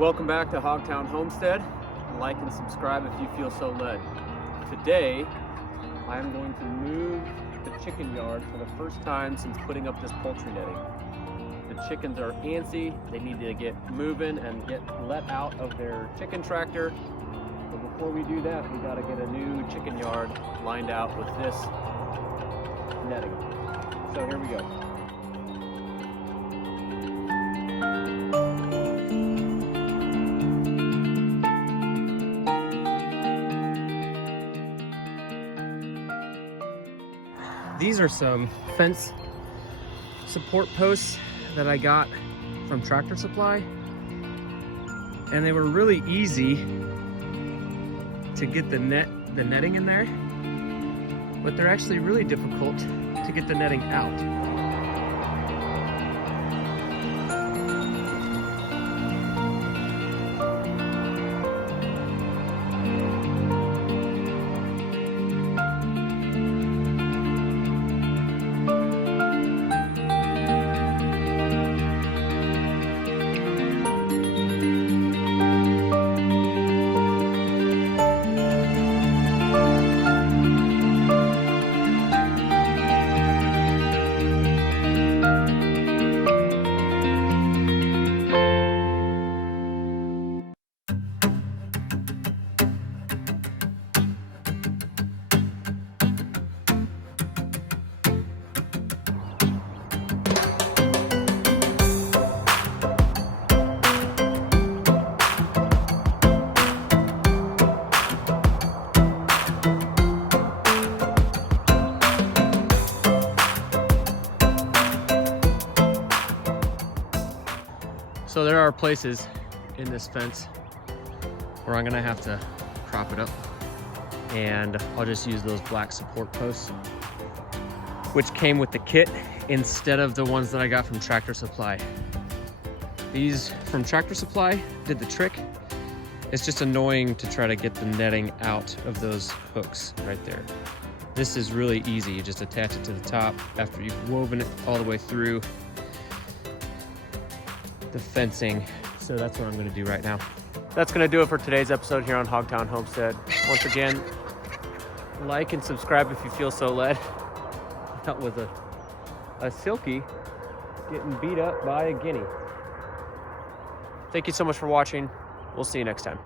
Welcome back to Hogtown Homestead. Like and subscribe if you feel so led. Today, I'm going to move the chicken yard for the first time since putting up this poultry netting. The chickens are antsy. They need to get moving and get let out of their chicken tractor. But before we do that, we got to get a new chicken yard lined out with this netting. So here we go. These are some fence support posts that I got from Tractor Supply, and they were really easy to get the netting in there, but they're actually really difficult to get the netting out. So there are places in this fence where I'm gonna have to prop it up, and I'll just use those black support posts, which came with the kit instead of the ones that I got from Tractor Supply. These from Tractor Supply did the trick. It's just annoying to try to get the netting out of those hooks right there. This is really easy. You just attach it to the top after you've woven it all the way through the fencing. So that's what I'm going to do right now. That's going to do it for today's episode here on Hogtown Homestead. Once again, like and subscribe if you feel so led. That was a Silkie getting beat up by a guinea. Thank you so much for watching. We'll see you next time.